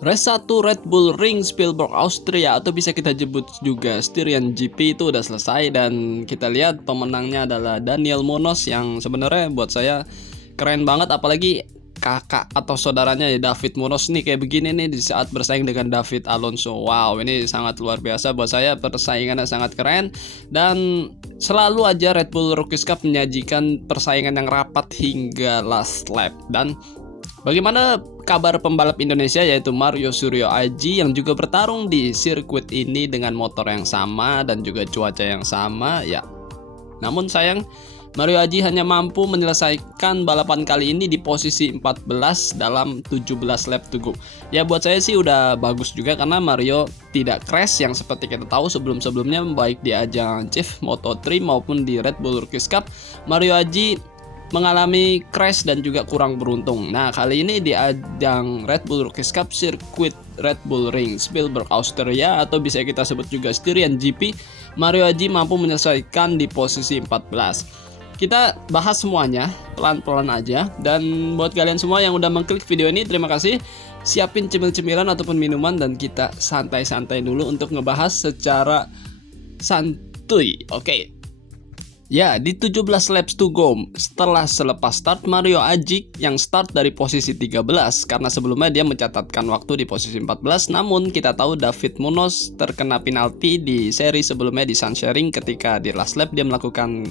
Race 1 Red Bull Ring Spielberg Austria atau bisa kita sebut juga Styrian GP itu udah selesai, dan kita lihat pemenangnya adalah Daniel Munoz yang sebenarnya buat saya keren banget, apalagi kakak atau saudaranya ya David Munoz nih kayak begini nih di saat bersaing dengan David Alonso. Wow, ini sangat luar biasa buat saya, persaingannya sangat keren, dan selalu aja Red Bull Rookies Cup menyajikan persaingan yang rapat hingga last lap. Dan bagaimana kabar pembalap Indonesia yaitu Mario Suryo Aji yang juga bertarung di sirkuit ini dengan motor yang sama dan juga cuaca yang sama ya. Namun sayang, Mario Aji hanya mampu menyelesaikan balapan kali ini di posisi 14 dalam 17 lap to go. Ya buat saya sih udah bagus juga karena Mario tidak crash yang seperti kita tahu sebelum-sebelumnya, baik di ajang Chief Moto3 maupun di Red Bull Rookies Cup. Mario Aji mengalami crash dan juga kurang beruntung. Nah, kali ini di ajang Red Bull Rookies Cup sirkuit Red Bull Ring Spielberg Austria atau bisa kita sebut juga Styrian GP, Mario Aji mampu menyelesaikan di posisi 14. Kita bahas semuanya pelan-pelan aja, dan buat kalian semua yang udah mengklik video ini, terima kasih. Siapin cemil-cemilan ataupun minuman dan kita santai-santai dulu untuk ngebahas secara santuy. Oke. Ya, di 17 laps to go setelah selepas start, Mario Aji yang start dari posisi 13 karena sebelumnya dia mencatatkan waktu di posisi 14. Namun kita tahu David Munoz terkena penalti di seri sebelumnya di Sunsharing ketika di last lap dia melakukan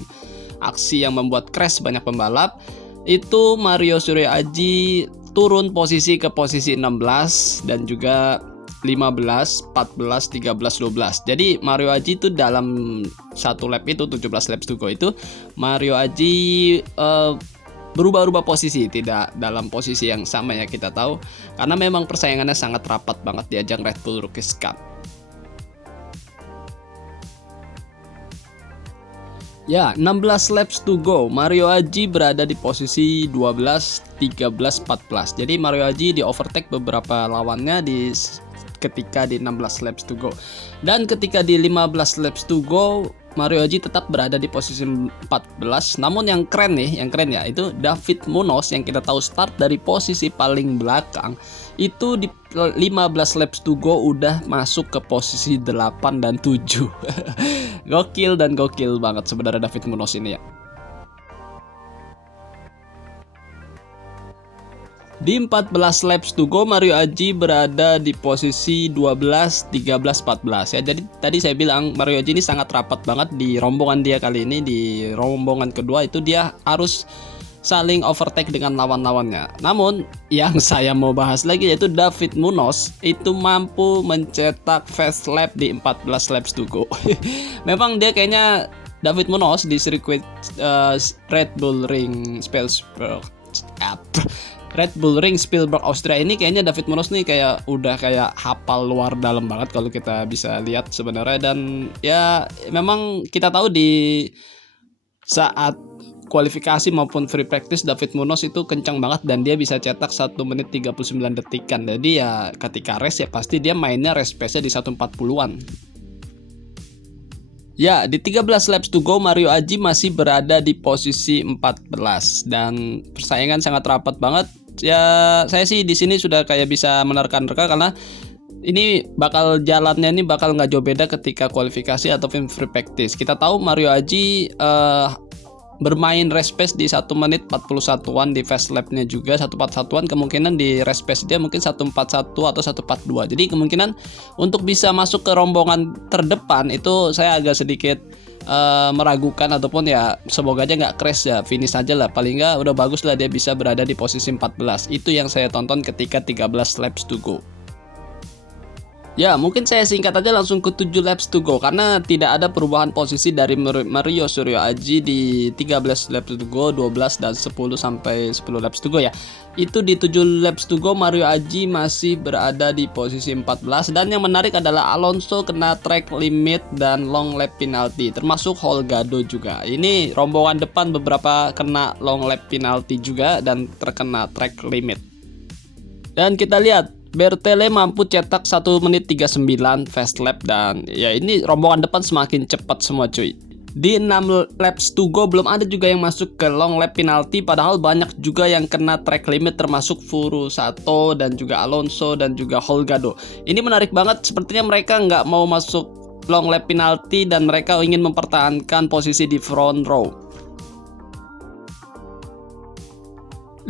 aksi yang membuat crash banyak pembalap. Itu Mario Suryo Aji turun posisi ke posisi 16 dan juga 15, 14, 13, 12. Jadi Mario Aji itu dalam satu lap itu 17 laps to go itu Mario Aji berubah-ubah posisi, tidak dalam posisi yang sama ya kita tahu, karena memang persaingannya sangat rapat banget di ajang Red Bull Rookies Cup. Ya, 16 laps to go, Mario Aji berada di posisi 12, 13, 14. Jadi Mario Aji di overtake beberapa lawannya ketika di 16 laps to go. Dan ketika di 15 laps to go, Mario Aji tetap berada di posisi 14. Namun yang keren ya, itu David Munoz yang kita tahu start dari posisi paling belakang, itu di 15 laps to go udah masuk ke posisi 8 dan 7. Gokil banget sebenarnya David Munoz ini ya. Di 14 laps to go, Mario Aji berada di posisi 12, 13, 14 ya. Jadi tadi saya bilang Mario Aji ini sangat rapat banget di rombongan dia kali ini. Di rombongan kedua itu dia harus saling overtake dengan lawan-lawannya. Namun yang saya mau bahas lagi yaitu David Munoz itu mampu mencetak fast lap di 14 laps to go. Memang dia kayaknya David Munoz di sirkuit Red Bull Ring Spielberg Austria ini kayaknya David Munoz nih udah kayak hafal luar dalam banget kalau kita bisa lihat sebenarnya. Dan ya memang kita tahu di saat kualifikasi maupun free practice David Munoz itu kencang banget dan dia bisa cetak 1 menit 39 detikan. Jadi ya ketika race ya pasti dia mainnya race pace-nya di 1:40-an. Ya, di 13 laps to go Mario Aji masih berada di posisi 14 dan persaingan sangat rapat banget. Ya, saya sih di sini sudah kayak bisa menerka-nerka karena ini jalannya bakal nggak jauh beda ketika kualifikasi ataupun free practice. Kita tahu Mario Aji bermain race pace di 1 menit 41-an di fast lap-nya juga 1:41-an, kemungkinan di race pace dia mungkin 1:41 atau 1:42. Jadi kemungkinan untuk bisa masuk ke rombongan terdepan itu saya agak sedikit meragukan, ataupun ya semoga aja nggak crash ya, finish aja lah, paling nggak udah bagus lah dia bisa berada di posisi 14. Itu yang saya tonton ketika 13 laps to go. Ya, mungkin saya singkat aja langsung ke 7 laps to go karena tidak ada perubahan posisi dari Mario Suryo Aji di 13 laps to go, 12 dan 10 sampai 10 laps to go ya. Itu di 7 laps to go Mario Aji masih berada di posisi 14, dan yang menarik adalah Alonso kena track limit dan long lap penalty, termasuk Holgado juga. Ini rombongan depan beberapa kena long lap penalty juga dan terkena track limit. Dan kita lihat Bertele mampu cetak 1 menit 39 fast lap, dan ya ini rombongan depan semakin cepat semua cuy. Di 6 laps to go belum ada juga yang masuk ke long lap penalti, padahal banyak juga yang kena track limit termasuk Furusato dan juga Alonso dan juga Holgado. Ini menarik banget, sepertinya mereka nggak mau masuk long lap penalti dan mereka ingin mempertahankan posisi di front row.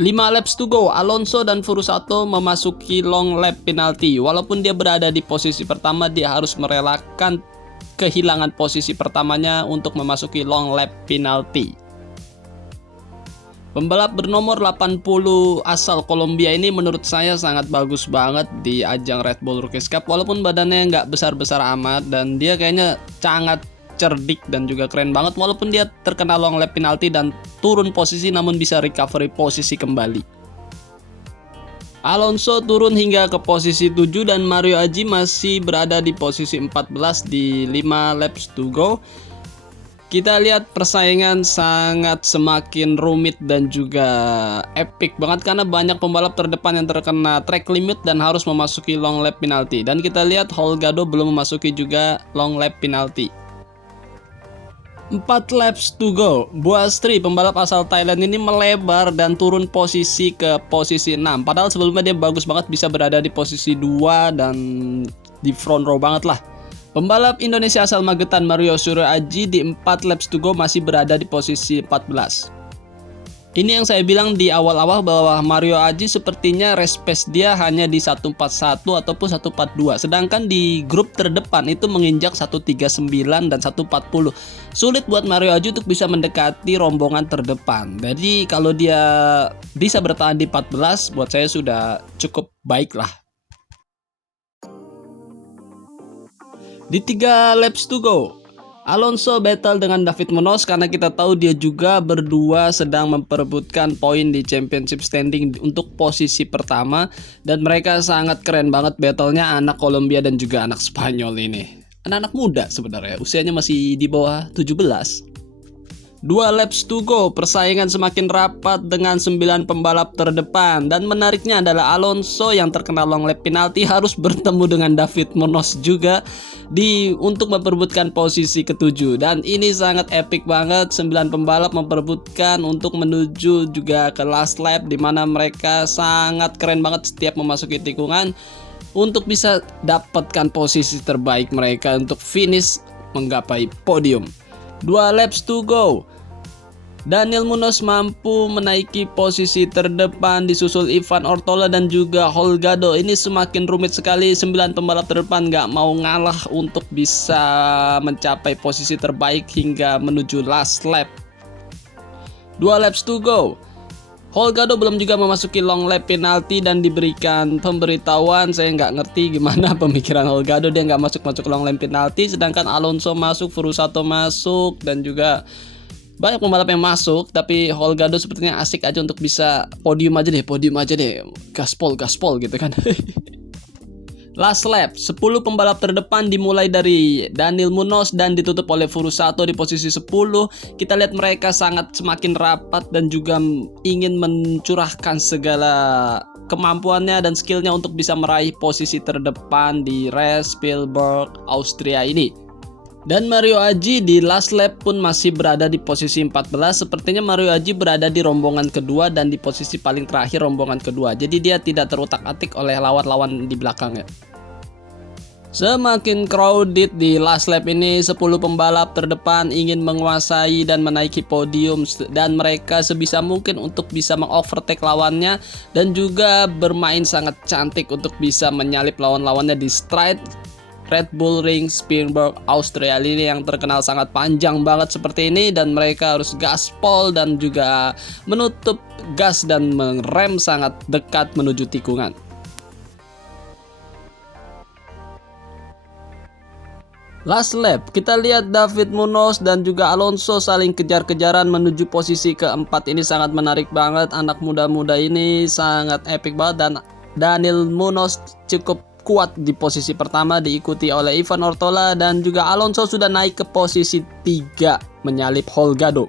5 laps to go, Alonso dan Furusato memasuki long lap penalti. Walaupun dia berada di posisi pertama, dia harus merelakan kehilangan posisi pertamanya untuk memasuki long lap penalti. Pembalap bernomor 80 asal Kolombia ini menurut saya sangat bagus banget di ajang Red Bull Rookies Cup. Walaupun badannya nggak besar-besar amat dan dia kayaknya sangat cerdik dan juga keren banget, walaupun dia terkena long lap penalti dan turun posisi namun bisa recovery posisi kembali. Alonso turun hingga ke posisi 7 dan Mario Aji masih berada di posisi 14 di 5 laps to go. Kita lihat persaingan sangat semakin rumit dan juga epic banget karena banyak pembalap terdepan yang terkena track limit dan harus memasuki long lap penalti. Dan kita lihat Holgado belum memasuki juga long lap penalti. 4 laps to go, Buastri pembalap asal Thailand ini melebar dan turun posisi ke posisi 6. Padahal sebelumnya dia bagus banget bisa berada di posisi 2 dan di front row banget lah. Pembalap Indonesia asal Magetan Mario Suryo Aji di 4 laps to go masih berada di posisi 14. Ini yang saya bilang di awal-awal bahwa Mario Aji sepertinya race pace dia hanya di 141 ataupun 142. Sedangkan di grup terdepan itu menginjak 139 dan 140. Sulit buat Mario Aji untuk bisa mendekati rombongan terdepan. Jadi kalau dia bisa bertahan di 14, buat saya sudah cukup baik lah. Di 3 laps to go, Alonso battle dengan David Munoz karena kita tahu dia juga berdua sedang memperebutkan poin di championship standing untuk posisi pertama dan mereka sangat keren banget battlenya, anak Kolombia dan juga anak Spanyol ini. Anak-anak muda sebenarnya, usianya masih di bawah 17. 2 laps to go, persaingan semakin rapat dengan 9 pembalap terdepan dan menariknya adalah Alonso yang terkena long lap penalti harus bertemu dengan David Munoz juga untuk memperebutkan posisi ke-7 dan ini sangat epic banget. 9 pembalap memperebutkan untuk menuju juga ke last lap di mana mereka sangat keren banget setiap memasuki tikungan untuk bisa dapatkan posisi terbaik mereka untuk finish menggapai podium. 2 laps to go, Daniel Munoz mampu menaiki posisi terdepan disusul Ivan Ortola dan juga Holgado. Ini semakin rumit sekali, 9 pembalap terdepan gak mau ngalah untuk bisa mencapai posisi terbaik hingga menuju last lap. 2 laps to go, Holgado belum juga memasuki long lap penalti dan diberikan pemberitahuan. Saya nggak ngerti gimana pemikiran Holgado, dia nggak masuk long lap penalti, sedangkan Alonso masuk, Furusato masuk dan juga banyak pembalap yang masuk, tapi Holgado sepertinya asik aja untuk bisa podium aja deh, gaspol gitu kan. Last lap, 10 pembalap terdepan dimulai dari Daniel Munoz dan ditutup oleh Furusato di posisi 10. Kita lihat mereka semakin rapat dan juga ingin mencurahkan segala kemampuannya dan skillnya untuk bisa meraih posisi terdepan di race Spielberg Austria ini. Dan Mario Aji di last lap pun masih berada di posisi 14. Sepertinya Mario Aji berada di rombongan kedua dan di posisi paling terakhir rombongan kedua. Jadi dia tidak terutak-atik oleh lawan-lawan di belakangnya. Semakin crowded di last lap ini, 10 pembalap terdepan ingin menguasai dan menaiki podium dan mereka sebisa mungkin untuk bisa mengovertake lawannya dan juga bermain sangat cantik untuk bisa menyalip lawan-lawannya di straight Red Bull Ring Spielberg Austria ini yang terkenal sangat panjang banget seperti ini, dan mereka harus gaspol dan juga menutup gas dan merem sangat dekat menuju tikungan. Last lap, kita lihat David Munoz dan juga Alonso saling kejar-kejaran menuju posisi keempat. Ini sangat menarik banget, anak muda-muda ini sangat epic banget dan Daniel Munoz cukup kuat di posisi pertama diikuti oleh Ivan Ortola dan juga Alonso sudah naik ke posisi 3 menyalip Holgado.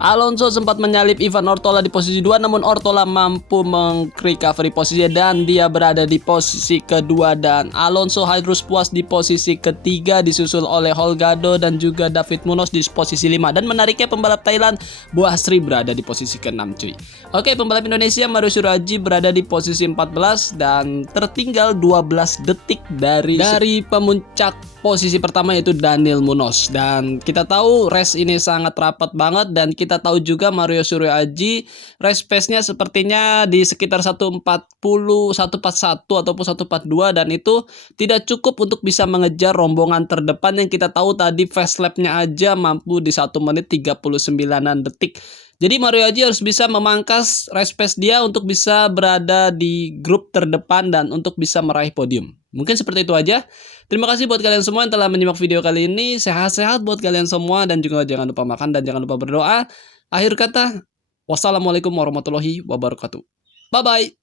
Alonso sempat menyalip Ivan Ortola di posisi 2, namun Ortola mampu meng-recovery posisinya dan dia berada di posisi kedua, dan Alonso harus puas di posisi ketiga disusul oleh Holgado dan juga David Munoz di posisi 5. Dan menariknya pembalap Thailand Buah Sri berada di posisi ke-6 cuy. Oke, pembalap Indonesia Mario Suryoaji berada di posisi 14 dan tertinggal 12 detik dari pemuncak posisi pertama, yaitu Daniel Munoz. Dan kita tahu race ini sangat rapat banget, dan kita tahu juga Mario Suryoaji race pace-nya sepertinya di sekitar 140, 141 ataupun 142, dan itu tidak cukup untuk bisa mengejar rombongan terdepan yang kita tahu tadi fast lap-nya aja mampu di 1 menit 39-an detik. Jadi Mario Aji harus bisa memangkas race pace dia untuk bisa berada di grup terdepan dan untuk bisa meraih podium. Mungkin seperti itu aja. Terima kasih buat kalian semua yang telah menyimak video kali ini. Sehat-sehat buat kalian semua, dan juga jangan lupa makan dan jangan lupa berdoa. Akhir kata, wassalamualaikum warahmatullahi wabarakatuh. Bye-bye.